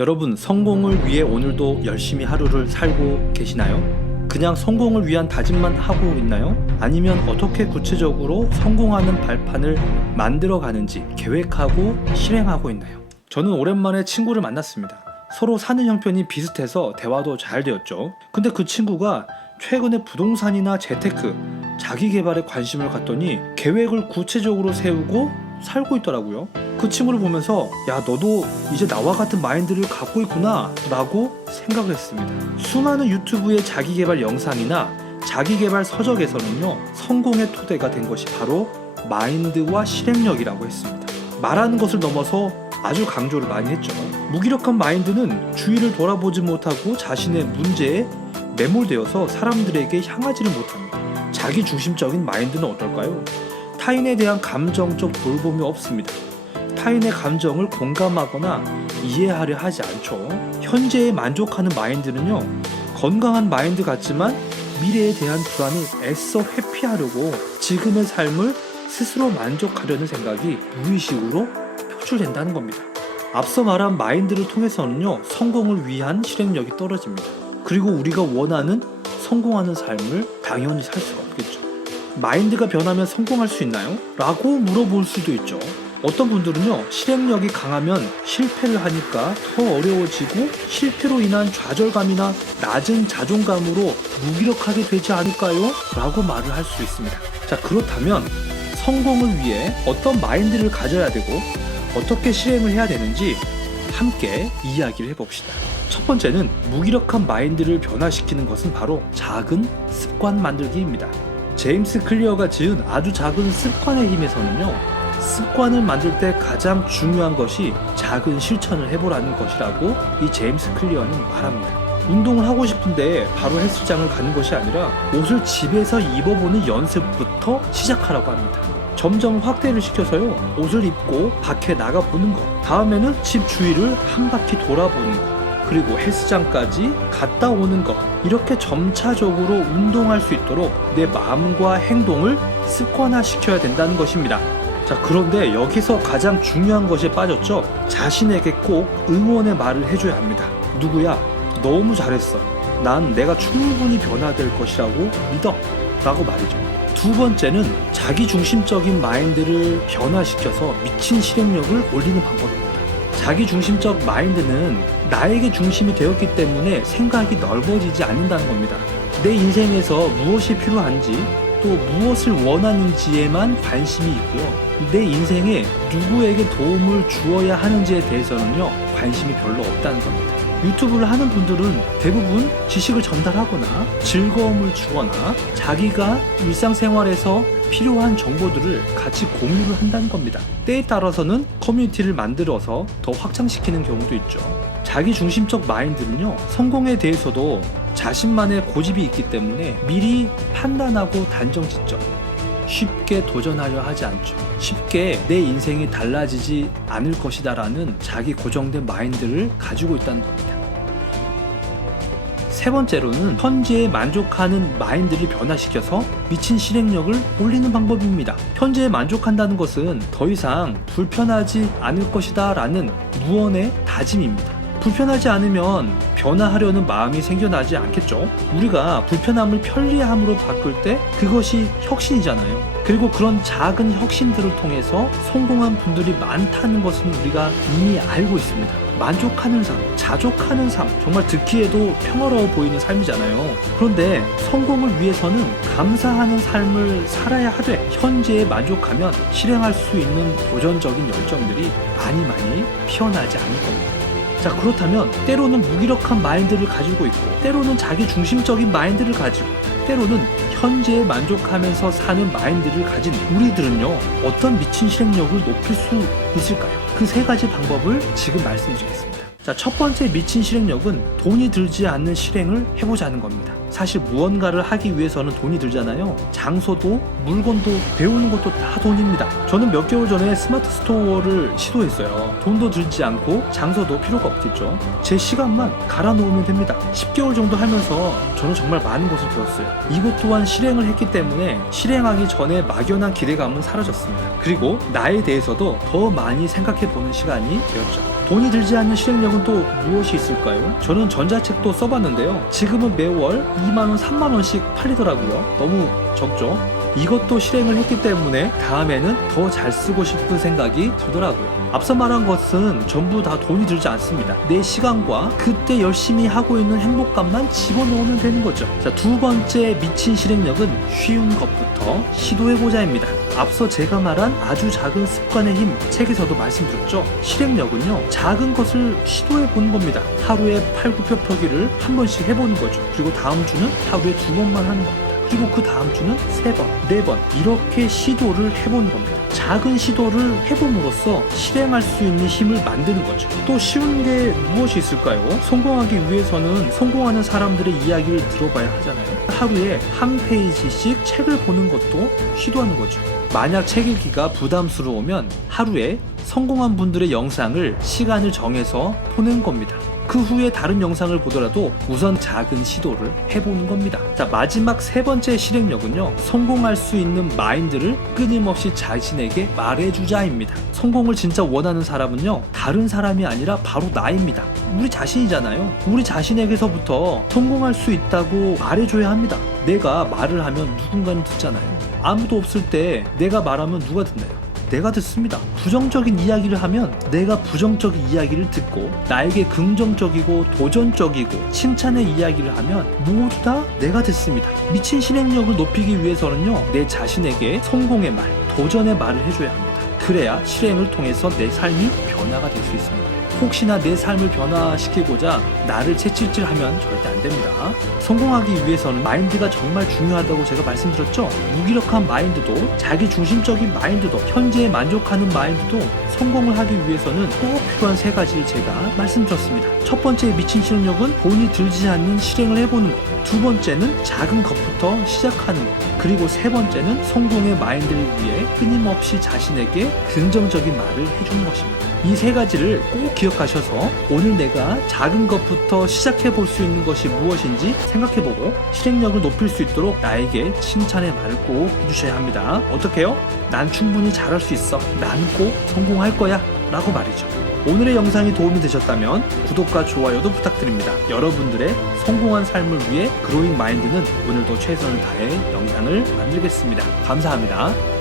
여러분, 성공을 위해 오늘도 열심히 하루를 살고 계시나요? 그냥 성공을 위한 다짐만 하고 있나요? 아니면 어떻게 구체적으로 성공하는 발판을 만들어 가는지 계획하고 실행하고 있나요? 저는 오랜만에 친구를 만났습니다. 서로 사는 형편이 비슷해서 대화도 잘 되었죠. 근데 그 친구가 최근에 부동산이나 재테크, 자기 개발에 관심을 갖더니 계획을 구체적으로 세우고 살고 있더라고요. 그 친구를 보면서 야, 너도 이제 나와 같은 마인드를 갖고 있구나 라고 생각을 했습니다. 수많은 유튜브의 자기개발 영상이나 자기개발 서적에서는요, 성공의 토대가 된 것이 바로 마인드와 실행력이라고 했습니다. 말하는 것을 넘어서 아주 강조를 많이 했죠. 무기력한 마인드는 주위를 돌아보지 못하고 자신의 문제에 매몰되어서 사람들에게 향하지를 못합니다. 자기 중심적인 마인드는 어떨까요? 타인에 대한 감정적 돌봄이 없습니다. 타인의 감정을 공감하거나 이해하려 하지 않죠. 현재에 만족하는 마인드는요, 건강한 마인드 같지만 미래에 대한 불안을 애써 회피하려고 지금의 삶을 스스로 만족하려는 생각이 무의식으로 표출된다는 겁니다. 앞서 말한 마인드를 통해서는요, 성공을 위한 실행력이 떨어집니다. 그리고 우리가 원하는 성공하는 삶을 당연히 살 수가 없겠죠. 마인드가 변하면 성공할 수 있나요? 라고 물어볼 수도 있죠. 어떤 분들은요, 실행력이 강하면 실패를 하니까 더 어려워지고 실패로 인한 좌절감이나 낮은 자존감으로 무기력하게 되지 않을까요? 라고 말을 할 수 있습니다. 자, 그렇다면 성공을 위해 어떤 마인드를 가져야 되고 어떻게 실행을 해야 되는지 함께 이야기를 해봅시다. 첫 번째는 무기력한 마인드를 변화시키는 것은 바로 작은 습관 만들기입니다. 제임스 클리어가 지은 아주 작은 습관의 힘에서는요, 습관을 만들 때 가장 중요한 것이 작은 실천을 해보라는 것이라고 이 제임스 클리어는 말합니다. 운동을 하고 싶은데 바로 헬스장을 가는 것이 아니라 옷을 집에서 입어보는 연습부터 시작하라고 합니다. 점점 확대를 시켜서요, 옷을 입고 밖에 나가보는 것, 다음에는 집 주위를 한 바퀴 돌아보는 것, 그리고 헬스장까지 갔다 오는 것, 이렇게 점차적으로 운동할 수 있도록 내 마음과 행동을 습관화시켜야 된다는 것입니다. 자, 그런데 여기서 가장 중요한 것이 빠졌죠. 자신에게 꼭 응원의 말을 해줘야 합니다. 누구야, 너무 잘했어, 난 내가 충분히 변화될 것이라고 믿어 라고 말이죠. 두 번째는 자기중심적인 마인드를 변화시켜서 미친 실행력을 올리는 방법입니다. 자기중심적 마인드는 나에게 중심이 되었기 때문에 생각이 넓어지지 않는다는 겁니다. 내 인생에서 무엇이 필요한지 또 무엇을 원하는지에만 관심이 있고요, 내 인생에 누구에게 도움을 주어야 하는지에 대해서는요, 관심이 별로 없다는 겁니다. 유튜브를 하는 분들은 대부분 지식을 전달하거나 즐거움을 주거나 자기가 일상생활에서 필요한 정보들을 같이 공유를 한다는 겁니다. 때에 따라서는 커뮤니티를 만들어서 더 확장시키는 경우도 있죠. 자기중심적 마인드는요, 성공에 대해서도 자신만의 고집이 있기 때문에 미리 판단하고 단정짓죠. 쉽게 도전하려 하지 않죠. 쉽게 내 인생이 달라지지 않을 것이다 라는 자기 고정된 마인드를 가지고 있다는 겁니다. 세 번째로는 현재에 만족하는 마인드를 변화시켜서 미친 실행력을 올리는 방법입니다. 현재에 만족한다는 것은 더 이상 불편하지 않을 것이다 라는 무언의 다짐입니다. 불편하지 않으면 변화하려는 마음이 생겨나지 않겠죠. 우리가 불편함을 편리함으로 바꿀 때 그것이 혁신이잖아요. 그리고 그런 작은 혁신들을 통해서 성공한 분들이 많다는 것은 우리가 이미 알고 있습니다. 만족하는 삶, 자족하는 삶, 정말 듣기에도 평화로워 보이는 삶이잖아요. 그런데 성공을 위해서는 감사하는 삶을 살아야 하되 현재에 만족하면 실행할 수 있는 도전적인 열정들이 많이 피어나지 않을 겁니다. 자, 그렇다면 때로는 무기력한 마인드를 가지고 있고 때로는 자기 중심적인 마인드를 가지고 때로는 현재에 만족하면서 사는 마인드를 가진 우리들은요, 어떤 미친 실행력을 높일 수 있을까요? 그 세 가지 방법을 지금 말씀드리겠습니다. 자, 첫 번째 미친 실행력은 돈이 들지 않는 실행을 해보자는 겁니다. 사실 무언가를 하기 위해서는 돈이 들잖아요. 장소도 물건도 배우는 것도 다 돈입니다. 저는 몇 개월 전에 스마트 스토어를 시도했어요. 돈도 들지 않고 장소도 필요가 없겠죠. 제 시간만 갈아 놓으면 됩니다. 10개월 정도 하면서 저는 정말 많은 것을 배웠어요. 이것 또한 실행을 했기 때문에 실행하기 전에 막연한 기대감은 사라졌습니다. 그리고 나에 대해서도 더 많이 생각해보는 시간이 되었죠. 돈이 들지 않는 실행력은 또 무엇이 있을까요? 저는 전자책도 써봤는데요. 지금은 매월 2만원, 3만원씩 팔리더라고요. 너무 적죠? 이것도 실행을 했기 때문에 다음에는 더 잘 쓰고 싶은 생각이 들더라고요. 앞서 말한 것은 전부 다 돈이 들지 않습니다. 내 시간과 그때 열심히 하고 있는 행복감만 집어넣으면 되는 거죠. 자, 두 번째 미친 실행력은 쉬운 것부터 시도해보자입니다. 앞서 제가 말한 아주 작은 습관의 힘 책에서도 말씀드렸죠. 실행력은요, 작은 것을 시도해보는 겁니다. 하루에 팔굽혀펴기를 한 번씩 해보는 거죠. 그리고 다음 주는 하루에 2번만 하는 겁니다. 그리고 그 다음 주는 3번, 4번 이렇게 시도를 해보는 겁니다. 작은 시도를 해봄으로써 실행할 수 있는 힘을 만드는 거죠. 또 쉬운 게 무엇이 있을까요? 성공하기 위해서는 성공하는 사람들의 이야기를 들어봐야 하잖아요. 하루에 한 페이지씩 책을 보는 것도 시도하는 거죠. 만약 책 읽기가 부담스러우면 하루에 성공한 분들의 영상을 시간을 정해서 보는 겁니다. 그 후에 다른 영상을 보더라도 우선 작은 시도를 해보는 겁니다. 자, 마지막 세 번째 실행력은요, 성공할 수 있는 마인드를 끊임없이 자신에게 말해주자입니다. 성공을 진짜 원하는 사람은요, 다른 사람이 아니라 바로 나입니다. 우리 자신이잖아요. 우리 자신에게서부터 성공할 수 있다고 말해줘야 합니다. 내가 말을 하면 누군가는 듣잖아요. 아무도 없을 때 내가 말하면 누가 듣나요? 내가 듣습니다. 부정적인 이야기를 하면 내가 부정적인 이야기를 듣고, 나에게 긍정적이고 도전적이고 칭찬의 이야기를 하면 모두 다 내가 듣습니다. 미친 실행력을 높이기 위해서는요, 내 자신에게 성공의 말, 도전의 말을 해줘야 합니다. 그래야 실행을 통해서 내 삶이 변화가 될 수 있습니다. 혹시나 내 삶을 변화시키고자 나를 채찍질하면 절대 안 됩니다. 성공하기 위해서는 마인드가 정말 중요하다고 제가 말씀드렸죠. 무기력한 마인드도, 자기 중심적인 마인드도, 현재에 만족하는 마인드도 성공을 하기 위해서는 꼭 필요한 3가지를 제가 말씀드렸습니다. 첫 번째 미친 실행력은 돈이 들지 않는 실행을 해보는 것, 두 번째는 작은 것부터 시작하는 것, 그리고 세 번째는 성공의 마인드를 위해 끊임없이 자신에게 긍정적인 말을 해주는 것입니다. 이 3가지를 꼭 기억하셔서 오늘 내가 작은 것부터 시작해 볼 수 있는 것이 무엇인지 생각해보고 실행력을 높일 수 있도록 나에게 칭찬의 말을 꼭 해주셔야 합니다. 어떻게요? 난 충분히 잘할 수 있어. 난 꼭 성공할 거야. 라고 말이죠. 오늘의 영상이 도움이 되셨다면 구독과 좋아요도 부탁드립니다. 여러분들의 성공한 삶을 위해 그로잉 마인드는 오늘도 최선을 다해 영상을 만들겠습니다. 감사합니다.